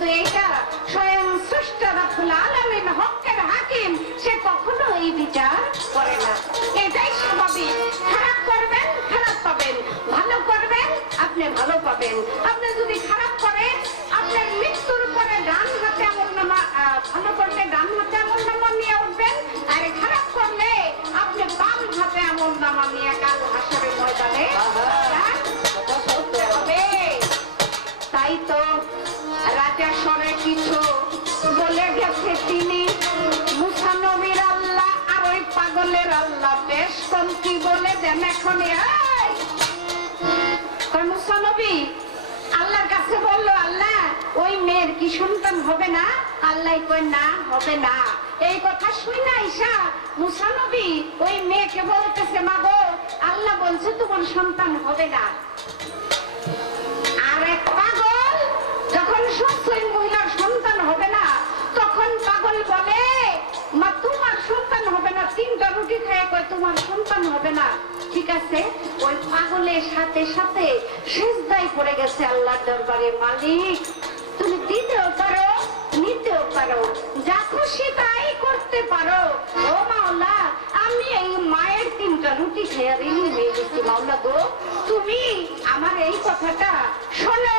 কিন্তু এইটা স্বয়ং সৃষ্ট রাখুল আলমিন, হকের হাকিম, সে কখনো এই বিচার করে না। এটাই স্বাভাবিক। খারাপ করবেন, খারাপ পাবেন। ভালো করবেন, আপনি ভালো পাবেন। আপনি যদি খারাপ করেন, আপনার মৃত্যুর পরে ডান হাতে আমল নামা ভালো করলে ডান হাতে আমল নামা নিয়ে উঠবেন। আর খারাপ করলে আপনি বাম হাতে আমল নামা নিয়ে কাল হাসরের ময়দানে গেছে তিনি। মুসা আল্লাহ আর ওই পাগলের আল্লাহ। বেশ কম কি বলে দেন এখন মুসা নবী, আল্লাহর কাছে বলল, আল্লাহ, ওই মেয়ের কি সন্তান হবে না? আল্লাহ কই না, হবে না। এই কথা শুই না ঈশা মুসা নবী ওই মেয়েকে বলতেছে, মাগো, আল্লাহ বলছে তোমার সন্তান হবে না আর এক পাগল যখন সত্যই মহিলার সন্তান হবে না পাগল বলে মা, তোমার সন্তান হবে না। তিনটা রুটি খেয়ে, কয়, তোমার সন্তান হবে না। ঠিক আছে? ওই পাগলের সাথে সাথে শেষদাই পড়ে গেছে আল্লাহর দরবারে মালিক। তুমি দিতেও পারো, নিতেও পারো। যা খুশি তাই করতে পারো। ও মাওলা, আমি এই মায়ের তিনটা রুটি খেয়ে ঋণী হয়ে গেছি। মাওলা গো, তুমি আমার এই কথাটা শোনো।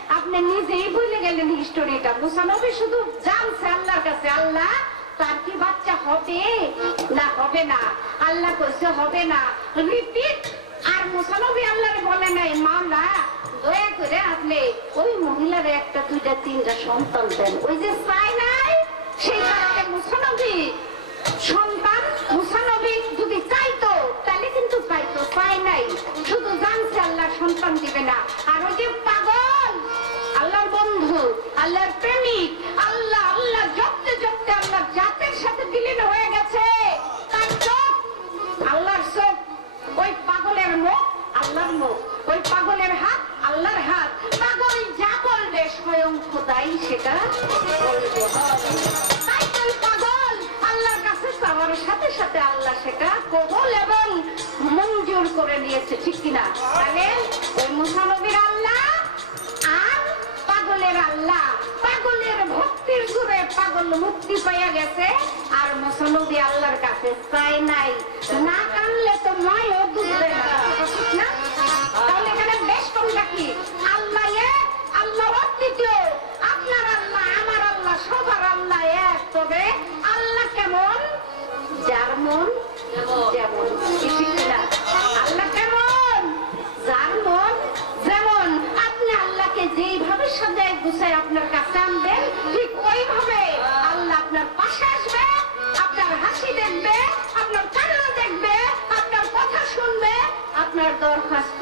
আপনি নিজেই বলে গেলেন হিস্টোরিটা মুসা নবী শুধু জানছে আল্লাহর কাছে, আল্লাহ, তার কি বাচ্চা হবে? না হবে না। আল্লাহ কইছে হবে না। রিপিট, আর মুসানবী আল্লাহর বলে নাই মাওলা দয়া করে আপনি ওই মহিলার একটা, দুইটা, তিনটা সন্তান দেন। ওই যে চাই নাই সেই কারণে মুসানবী সন্তান, মুসানবী যদি চাইতো, তাহলে কিন্তু পাইতো চাই নাই শুধু জানছে আল্লাহ সন্তান দিবে না। আর ওই যে পাগল বন্ধু, আল্লাহর প্রেমিক। আল্লাহ আল্লাহ জপতে জপতে আল্লাহ জাতের সাথে বিলীন হয়ে গেছে। তার চোখ, আল্লাহর চোখ, ওই পাগলের মুখ, আল্লাহর মুখ। ওই পাগলের হাত, আল্লাহর হাত। পাগল যা বলবে স্বয়ং খোদাই সেটা তাই পাগল আল্লাহর কাছে চাওয়ার সাথে সাথে আল্লাহ সেটা কবল এবং মঞ্জুর করে নিয়েছে, ঠিক কিনা? তাহলে ওই গেছে, আর মুসলবি আল্লাহর কাছে চাই নাই। না কানলে তো না। তাহলে এখানে বেশ আল্লাহ আল্লাহ আপনার আল্লাহ, আমার আল্লাহ, সবার আল্লাহ এক। তবে আল্লাহ কেমন? যার মন যেমন। আল্লাহ কেমন? যার মন যেমন। আপনি আল্লাহকে যেইভাবে সাজায় গুছায় আপনার কাছে আনবেন, ঠিক ওইভাবে। আপনার পাশে আসবে আপনার হাসি দেখবে আপনার কান্না দেখবে আপনার কথা শুনবে আপনার দরখাস্ত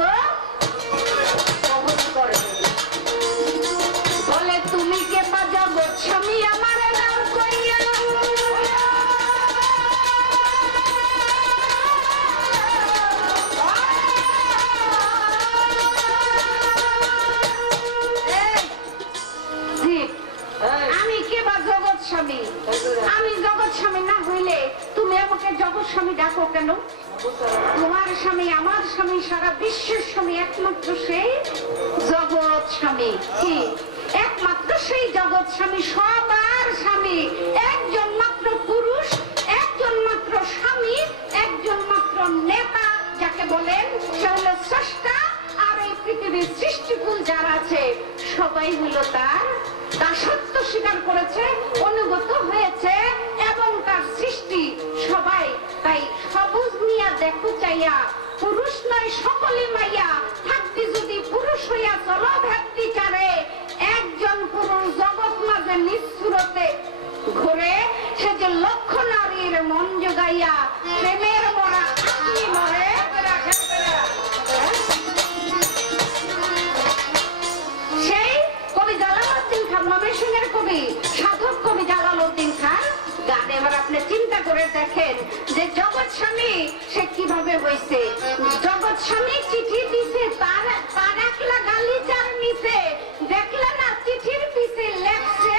স্বামী ডাকো কেন? তোমার স্বামী, আমার স্বামী সারা বিশ্বের স্বামী, একমাত্র সেই জগৎ স্বামী। কি? একমাত্র সেই জগৎ স্বামী, সবার স্বামী। একজন মাত্র পুরুষ, একজন মাত্র স্বামী, একজন মাত্র নেতা, যাকে বলেন সে হলো স্রষ্টা। আর এই পৃথিবীর সৃষ্টিকুল যারা আছে, সবাই হলো তার সবুজ নিয়া দেখো চাইয়া, পুরুষ নয়, সকলে মাইয়া, থাকতি যদি পুরুষ হইয়া চলো ভাবতি চারে, একজন পুরুষ জগৎ মাঝে নিঃসুরতে ঘুরে, সে যে লক্ষ নারীর মন জোগাইয়া কীভাবে হয়েছে জগৎ স্বামী চিঠি দিছে, তার একলা গালি চার নিছে। দেখলে না, চিঠির পিছে লেখছে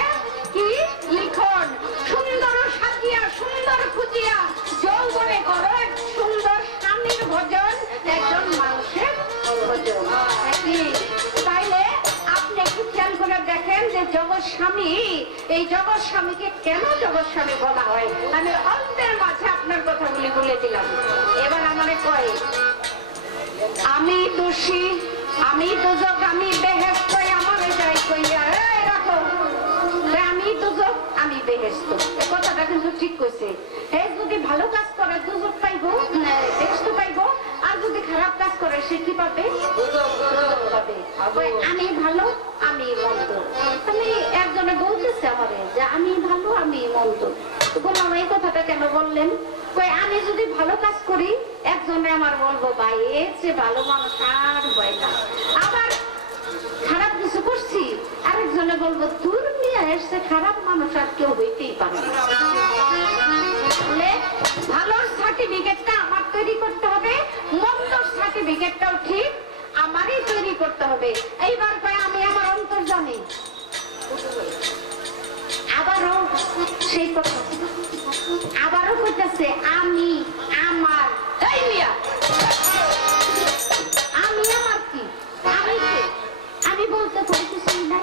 কি? লিখন, সুন্দর সাজিয়া, সুন্দর খুঁজিয়া, যৌবনে এক সুন্দর স্বামীর ভোজন, একজন মানুষের তাইলে আপনি একটু খেয়াল করে দেখেন যে জগৎ স্বামী, এই জগৎ স্বামীকে কেন জগৎ স্বামী বলা হয়? আমি অল্পের মাঝে আপনার কথাগুলি বলে দিলাম। এবার আমারে কয়? আমি দোষী, আমি দুজক, আমি যাই কইয়া একজনে বলতেছে আমি ভালো, আমি মন্দ। বললাম এই কথাটা কেন বললেন? কই, আমি যদি ভালো কাজ করি, একজনে আমার বলব, ভাই, এর চেয়ে ভালো মানুষ আর হয় না। আবার খারাপ কিছু করছি, আরেকজনে বলব দূর নিয়ে এসছে খারাপ মানুষ আর কেউ হইতেই পারে ভালোর সার্টিফিকেটটা আমার তৈরি করতে হবে, মন্দর সার্টিফিকেটটাও ঠিক, আমারই তৈরি করতে হবে। এইবার আমি আমার অন্তর জানি। আবারও সেই কথা। আবারও কইতাছে, আমি আমার আমি আমার কি? আমি আমি বলতে পারতেছি না।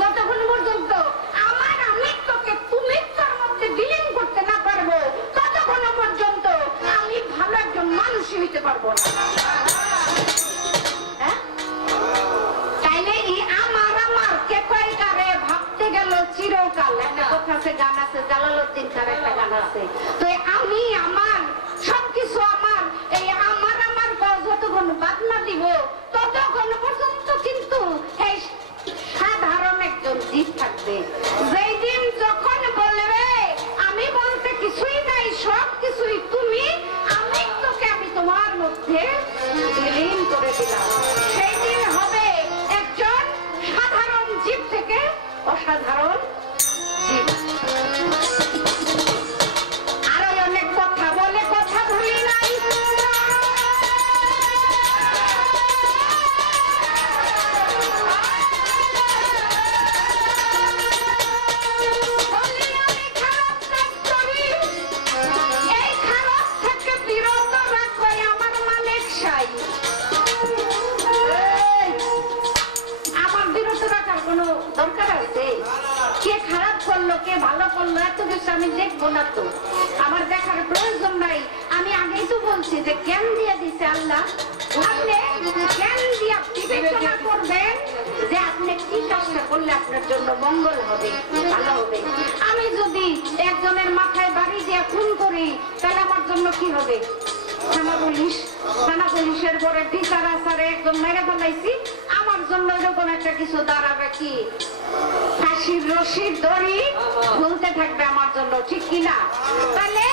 যতক্ষণ পর্যন্ত আমার আমিত্বকে তুমি তার মধ্যে বিলীন করতে না পারব, ততক্ষণ পর্যন্ত আমি ভালো একজন মানুষই হইতে পারব না। আছে গান আছে, জালালউদ্দিন খান একটা গান আছে। তো আমি, আমার, সবকিছু আমার, এই আমার আমার গজ যতক্ষণ বাদ না দিব, ততক্ষণ পর্যন্ত কিন্তু এই সাধারণ একজন জীব থাকবে। ঠিক কিনা? তাহলে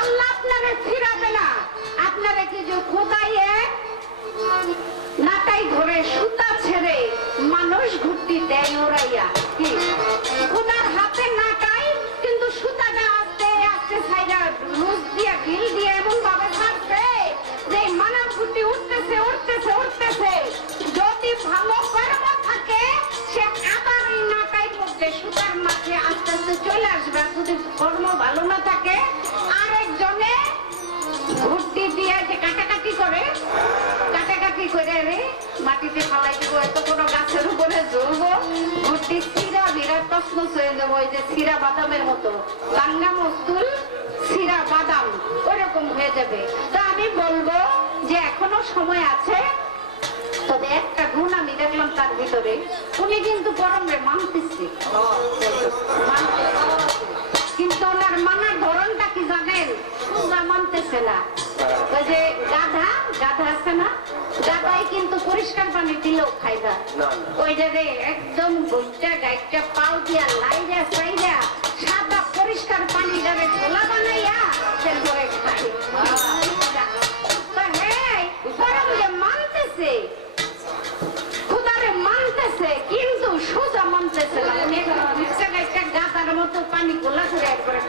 আল্লাহ আপনারে ফিরাবে না। আপনারে কি যে খোদাইয়ে নাটাই ধরে সুতা ছেড়ে মানুষ ঘুরতি দেয় ওরাইয়া? কি? খোদার হাতে নাটাই, কিন্তু সুতাটা আস্তে আস্তে সাইডা রুজ দিয়া গিল দিয়ে এমন ভাবে ছাড়ছে যে মানব ঘুরতি উঠতেছে উঠতেছে উঠতেছে। সুতার মাঝে আস্তে আস্তে চলে আসবে। আর যদি কর্ম ভালো না থাকে, আরেকজনে ঘুরতি দিয়ে যে কাটাকাটি করে কাটাকাটি করে রে, মাটিতে ফালাই দিব, এত কোনো গাছের উপরে জ্বলবো ঘুরতি সিরা বিরাট প্রশ্ন হয়ে যাব, ওই যে সিরা বাদামের মতো। বাঙ্গা মস্তুল সিরা বাদাম ওরকম হয়ে যাবে। তো আমি বলব যে এখনও সময় আছে তবে একটা গুণ আমি দেখলাম তার ভিতরে উনি কিন্তু পরমে মানতেছে। কিন্তু ওনার মানার ধরনটা কি জানেন? মানতেছে না। ওই যে গাধা গাধা আছে না? গাধাই কিন্তু পরিষ্কার পানি দিলেও না। ওই যে একদম ঘুরটা গাইটা পাও দিয়া লাইরা সাইরা সাদা পরিষ্কার পানি যাবে ঝোলা বানাইয়া তারপরে তা মানতেছে। খুদারে মানতেছে, কিন্তু সোজা মানতেছে না। মতো পানি গোলা করে একবারে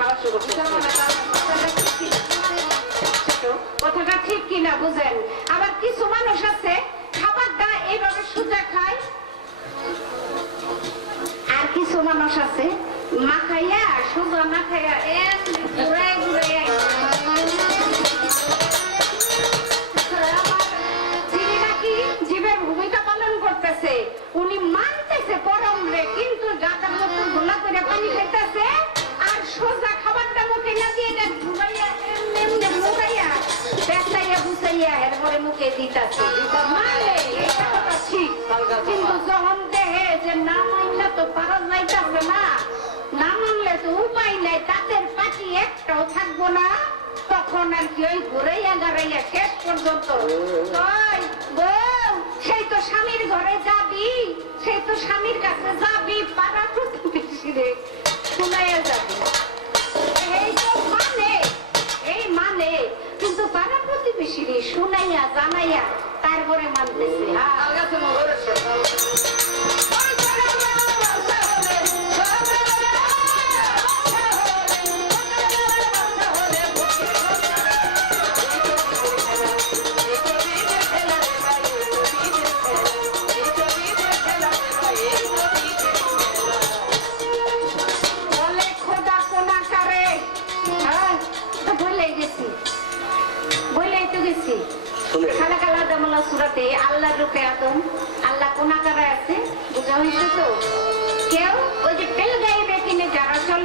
কথাটা ঠিক কিনা বুঝেন? আবার কিছু মানুষ আছে খাবারটা এইভাবে সোজা খায়। আর কিছু মানুষ আছে, মাখাইয়া, সোজা না খাইয়া এমনি ঘুরাই করতেছে উনি মানতেছে পরম রে কিন্তু গাদার মতো গোলা করে পানি খাইতেছে আর সোজা খাবারটা মুখে না দিয়ে এটা ঘুরাইয়া এমনি এমনি মুখাইয়া পেঁচাইয়া বুঝাইয়া এরপরে মুখে দিতেছে। মানে এটা কথা ঠিক। কিন্তু যখন দেহে যে না মানলে তো পারা যাইতাছে না না মানলে তো উপায় নাই তাদের পাটি একটাও থাকব না। তখন আর কি ওই ঘুরাইয়া গাড়াইয়া শেষ পর্যন্ত। সেই তো স্বামীর ঘরে যাবি সেই তো স্বামীর কাছে যাবি পাড়া প্রতিবেশী রে শুনাইয়া যাবি। এই তো মানে এই মানে কিন্তু পাড়া প্রতিবেশী রে শুনাইয়া জানাইয়া তারপরে মানতেছে। হ্যাঁ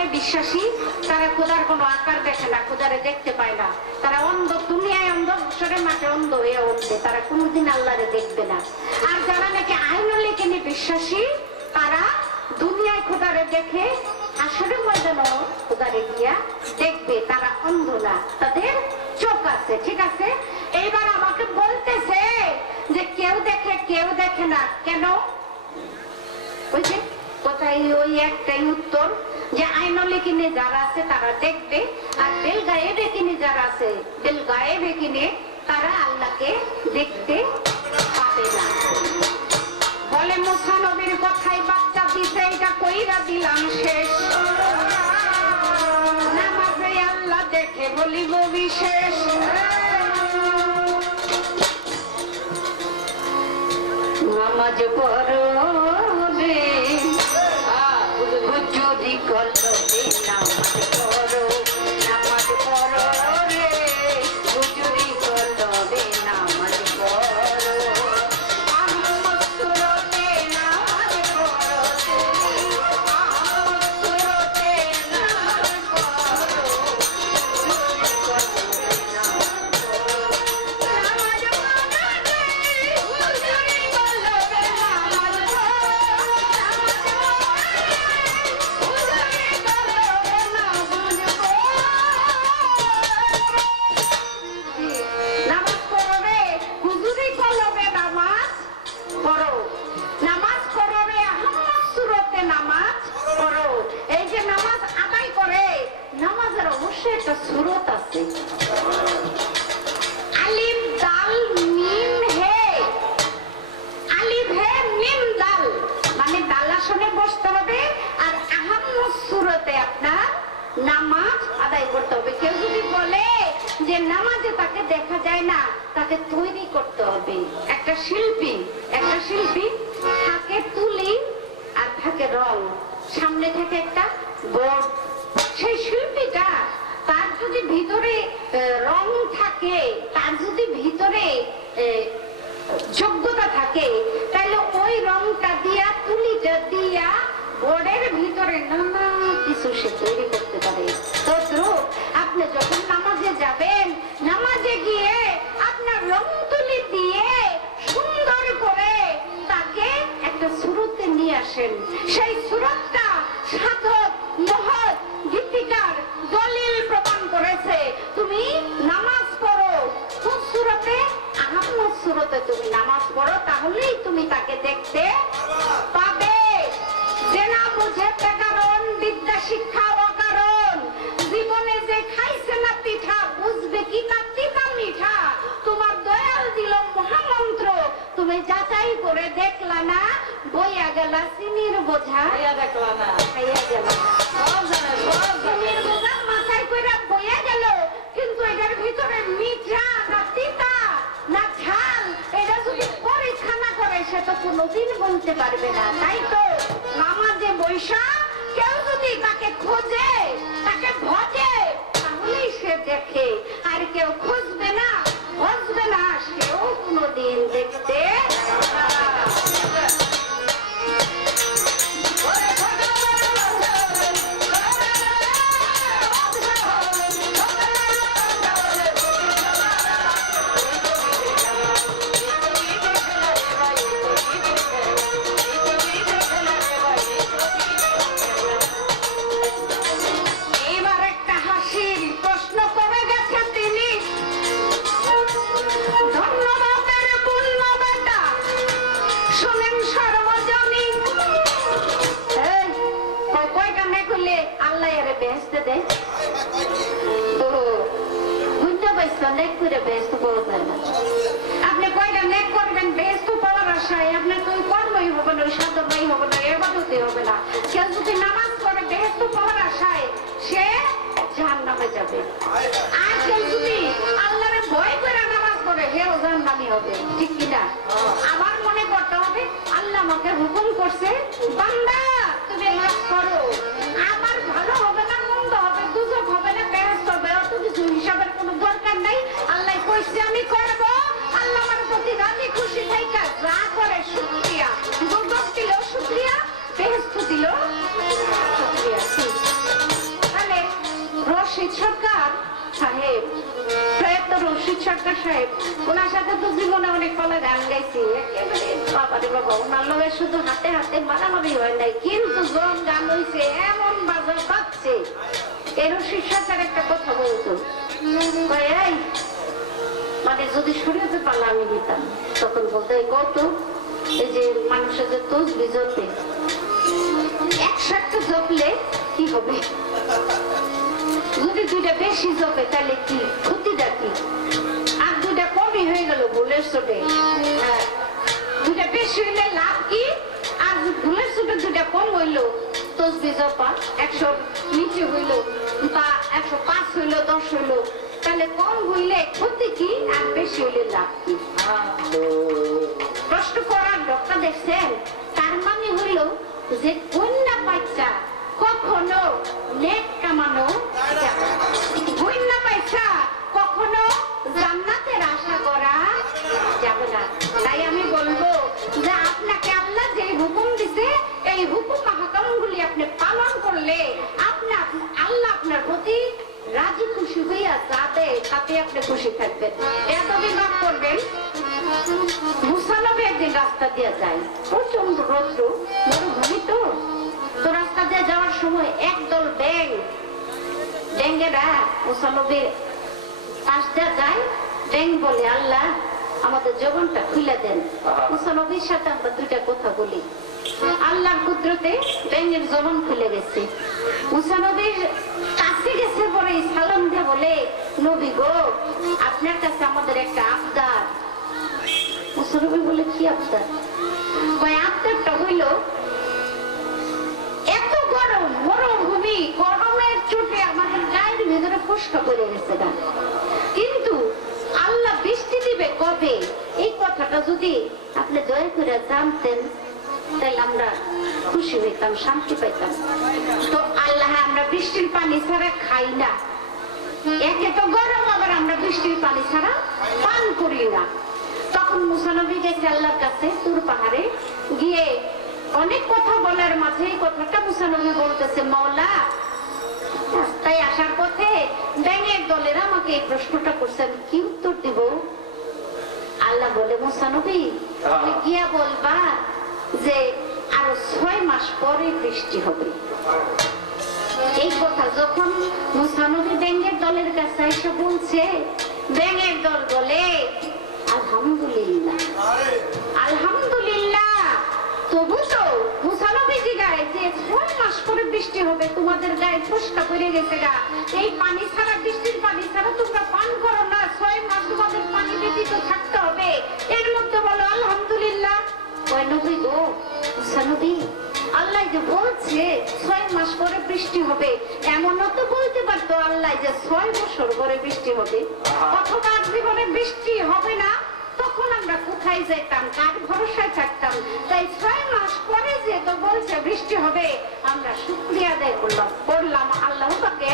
বিশ্বাসী, তারা খোদার কোনো আকার দেখে না, খোদারে দেখতে পায় না। তারা অন্ধ, দুনিয়ায় অন্ধ বছরের মাঠে অন্ধ হয়ে উঠবে। তারা কোনোদিন আল্লাহরে দেখবে না। আর যারা নাকি আইন লেখেনি বিশ্বাসী, তারা দুনিয়ায় খোদারে দেখে আসলে ময়দানও খোদারে গিয়া দেখবে, তারা অন্ধ না। তাদের চোখ আছে, ঠিক আছে? এইবার আমাকে বলতেছে যে কেউ দেখে কেউ দেখে না। কেন? ওই যে কোথায় ওই একটাই উত্তর। যে আইনলে কিনে যারা আছে তারা দেখবে, আর বেল গায়েবে কিনে যারা আছে, বেল গায়েবে কিনে তারা আল্লাহকে দেখতে পাবে না। বলে মুসা নবীর কথাই বাচ্চা দিতে এটা কইরা দিলাম শেষ। নামাজে আল্লাহ দেখে বলিব বিশেষ। নামাজ পড়ো। নামাজে তাকে দেখা যায় না, তাকে তৈরি করতে হবে। একটা শিল্পী একটা শিল্পী থাকে তুলি আর থাকে রং। সামনে থাকে একটা বোর্ড সেই শিল্পীটা তার যদি ভিতরে রং থাকে, তার যদি ভিতরে যোগ্যতা থাকে, তাহলে ওই রংটা দিয়া, তুলিটা দিয়া বোর্ডের ভিতরে নানা কিছু সে তৈরি করতে পারে। তদ্রুপ আপনি যখন নামাজে যাবেন, নামাজে গিয়ে আপনার রং তুলি দিয়ে সুন্দর করে তাকে একটা সুরতে নিয়ে আসেন। সেই সুরতটা কর্মই হবে না ওই সাধনাই হবে না। কেউ যদি নামাজ পড়ে বেহেস্ত পাওয়ার আশায়, সে জাহান নামে যাবে। আর কেউ যদি আল্লাহরে ভয় করে নামাজ পড়ে হেও জাহান নামি হবে। ঠিক কিনা আমার মনে করতে হবে, আল্লাহ আমাকে হুকুম করছে, বান্দা, তুমি নামাজ করো। আমার ভালো হবে না, মন্দ হবে দুজক হবে না বেহেস্ত হবে, অত কিছু হিসাবের কোনো দরকার নাই। আল্লাহ কইছে, আমি করব। আল্লাহ আমার প্রতি রাজি খুশি থাইকা, যা করে শুকরিয়া সরকার সাহেব রশিদ সরকার সাহেব, ওনার সাথে তো জীবনে অনেক কলা গান গাইছি। হাতে হাতে মারামারি হয় নাই, কিন্তু কথা বলতো মানে যদি শরীয়তে পারলে আমি দিতাম, তখন বলতে কত এই যে মানুষের যে তোজ বিজতে একসাথে জপলে কি হবে? যদি দুইটা বেশি জপে, তাহলে কি? ক্ষতিটা কি? আর দুইটা কমই হয়ে গেল ভুলের চোটে। হ্যাঁ। দুইটা বেশি হইলে লাভ কি? আর ভুলের চোটে দুইটা কম হইল, তসবি জপা, একশো নিচে হইল বা একশো পাঁচ হইল, দশ হইল, তাহলে কম হইলে ক্ষতি কি আর বেশি হইলে লাভ কি? প্রশ্ন করার ডক্টর দেখছেন, তার মানে হইল যে কন্যা বাচ্চা কখনো নেক কামানো। কন্যা কখনো জান্নাতের আশা করা যাবে না। তাই আমি বলব যে আপনাকে আল্লাহ যে হুকুম এই হুকুম আপনি পালন করলে আপনার, আল্লাহ আপনার প্রতি রাজি খুশি হইয়া যাবে তাতে আপনি খুশি থাকবেন। এত বিভাগ করবেন? মুসানবে একদিন রাস্তা দিয়ে যায় প্রচণ্ড রৌদ্র, মরুভূমি। রাস্তা দিয়ে যাওয়ার সময় একদল ব্যাং ব্যাঙ্গেরা মুসানবীর পাশ দিয়ে যায়। ব্যাং বলে আল্লাহ আমাদের জবানটা খুলে দেন। মুসানবীর সাথে আমরা দুইটা কথা বলি। আল্লাহর কুদরতে ব্যাঙের জবান খুলে গেছে। মুসানবীর কাছে গেছে পরে সালাম দিয়ে বলে নবী গো আপনার কাছে আমাদের একটা আবদার। মুসলমান বলে কি আবদার? কয় আবদারটা হইল ফুসকা পড়ে গেছে কিন্তু আল্লাহ বৃষ্টি দিবে কবে? এই কথাটা যদি আপনি দয়া করে জানতেন, তাহলে আমরা খুশি হইতাম, শান্তি পাইতাম। তো আল্লাহ আমরা বৃষ্টির পানি ছাড়া খাই না। একে তো গরম, আবার আমরা বৃষ্টির পানি ছাড়া পান করি না। তখন মুসানবী গেছে আল্লাহর কাছে তুর পাহাড়ে গিয়ে অনেক কথা বলার মাঝে এই কথাটা মুসানবী বলতেছে মাওলা রাস্তায় আসার পথে ব্যাঙের দলের আমাকে এই প্রশ্নটা করছে আমি কি উত্তর দিব? আল্লাহ বলে মুসানবী তুমি গিয়া বলবা যে আরও ছয় মাস পরে বৃষ্টি হবে। এই কথা যখন মুসানবী ব্যাঙের দলের কাছে এসে বলছে ব্যাঙের দল বলে আলহামদুলিল্লাহ আলহামদুলিল্লাহ তবু তো মুসানবীজি গায়ে যে ছয় পরে বৃষ্টি হবে তোমাদের গায়ে ফুসকা পড়ে গেছে গা। এই পানি ছাড়া বৃষ্টির পানি ছাড়া তোমরা পান করো না ছয় মাস তোমাদের পানি ব্যতীত থাকতে হবে। এর মধ্যে বলো আলহামদুলিল্লাহ। ওই নবী গো মুসা আল্লাহ যে বলছে ছয় মাস পরে বৃষ্টি হবে। এমনও তো বলতে পারতো আল্লাহ যে ছয় বছর পরে বৃষ্টি হবে। অথবা জীবনে বৃষ্টি হবে না। তখন আমরা কোথায় যেতাম? কার ভরসায় থাকতাম? তাই ছয় মাস পরে যে তো বলছে বৃষ্টি হবে আমরা শুক্রিয়া আদায় করলাম। করলাম আল্লাহ পাকে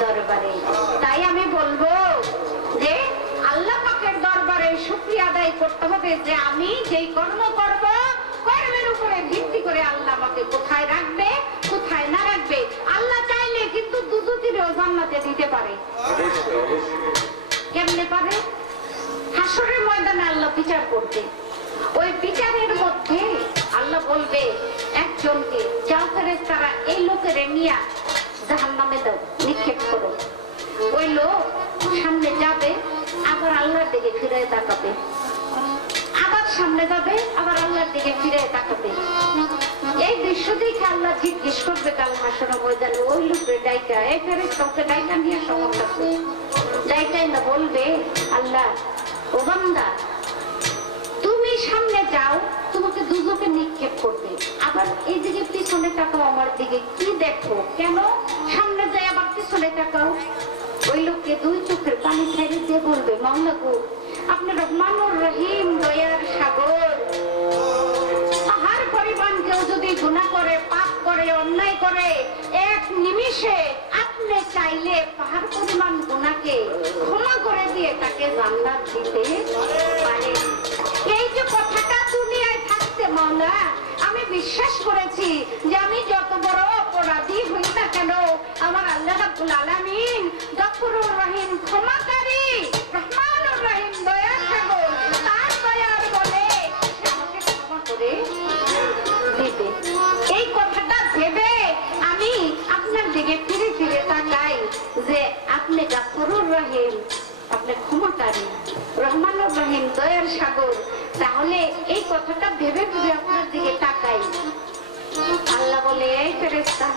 দরবারে। তাই আমি বলব যে আল্লাহ পাকের দরবারে শুক্রিয়া আদায় করতে হবে যে আমি যেই কর্ম করব কর্মের উপরে ভিত্তি করে আল্লাহ আমাকে কোথায় রাখবে কোথায় না রাখবে আল্লাহ চাইলে কিন্তু দুদুতিরেও জান্নাতে দিতে পারে। কেমনে পারে? হাসরের ময়দানে আল্লাহ বিচার করবে। ওই বিচারের মধ্যে আল্লাহ বলবে, একজনকে যাও ফেরে তারা এই লোকের নিয়া জাহান নামে দাও, নিক্ষেপ করো। ওই লোক সামনে যাবে, আবার আল্লাহর দিকে ফিরে তাকাবে। আবার সামনে যাবে, আবার আল্লাহর দিকে ফিরে তাকাবে। এই দৃশ্য দেখে আল্লাহ জিজ্ঞেস করবে, কাল হাসর ময়দানে ওই লোকের ডাইকা ফেরে কাউকে ডাইকা নিয়ে সমস্যা আছে? ডাইকা না বলবে, আল্লাহ ও বান্দা, তুমি সামনে যাও, তোমাকে দুজকে নিক্ষেপ করবে। আবার এই দিকে পিছনে তাকাও আমার দিকে, কি দেখো? কেন? সামনে যাই আবার পিছনে তাকাও। ওই লোককে দুই চোখের পানি ছেড়ে দিয়ে বলবে মামলা গো, আপনি রহমানুর রহিম, দয়ার সাগর। আহার পরিমাণ কেউ যদি গুণা করে, পাপ করে, অন্যায় করে চাইলে পাহাড় পরিমাণ ওনাকে ক্ষমা করে দিয়ে তাকে জান্নাত দিতে পারে। এই যে কথাটা দুনিয়ায় থাকতে মাওলা আমি বিশ্বাস করেছি যে আমি যত বড় অপরাধী হই না কেন, আমার আল্লাহ আলামিন গফুরুর রহিম ক্ষমাকারী রহমানুর আপনি গাফরুর রহিম, আপনি ক্ষমাকারী রহমানুর রহিম, দয়ার সাগর। তাহলে এই কথাটা ভেবে ভেবে আপনার দিকে তাকাই। আল্লাহ বলে, এই ফেরেস্তা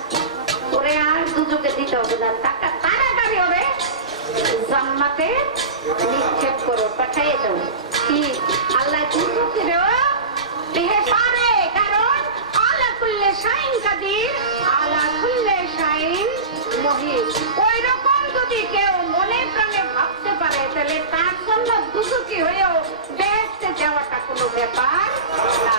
ওরে আর দুজকে দিতে হবে না। টাকা তাড়াতাড়ি ওরে জান্নাতে নিক্ষেপ করো পাঠাইয়ে দাও। কি? আল্লাহ দুজকেরও দেহে পারে কারণ আলা কুল্লে শাইন কাদির, আলা কুল্লে শাইন রকম যদি কেউ মনে প্রাণে ভাবতে পারে, তাহলে তার জন্য দুজকি হয়েও বেহেস্তে যাওয়াটা কোনো ব্যাপার না।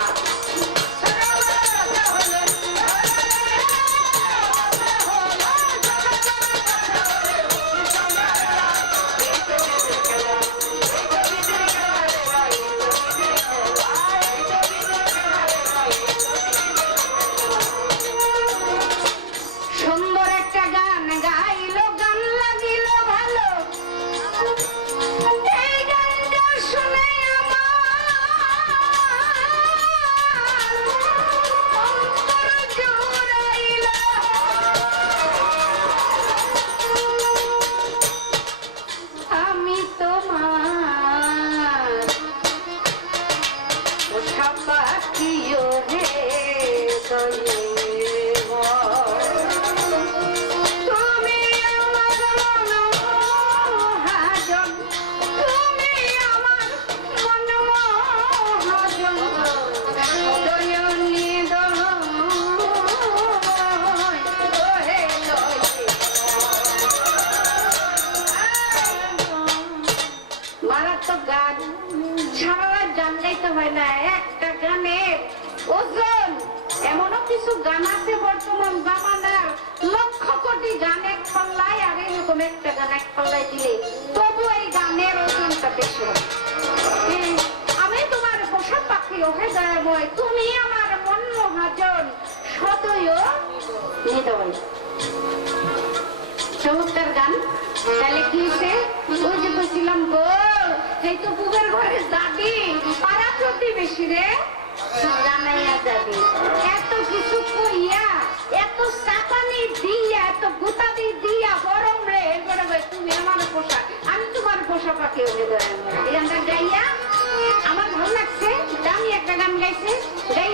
মারাত্মক গান গান হয় না, একটা ওজন, এমনও কিছু গান আছে বর্তমান লক্ষ কোটি গান এক পাল্লায়, আর এরকম একটা গান এক পাল্লায় দিলে তবু এই গানের ওজনটা বেশি আমি তোমার পোষা পাখি, ওহে দয়াময়, তুমি আমার মন মহাজন সদয় হৃদয় চমৎকার গান, তাহলে কি হয়েছে? গো এই তো বুবের ঘরে যাবি পাড়া প্রতিবেশী রে। এত কিছু কইয়া, এত চাপানি দিয়া, এত গুতাদি দিয়া গরম রে। এরপরে ভাই তুমি আমার পোশাক, আমি তোমার পোশাক পাখি এখানটা গাইয়া, আমার ভালো লাগছে। দামি একটা গান গাইছে। গাই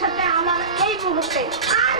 সাথে আমার এই মুহূর্তে আর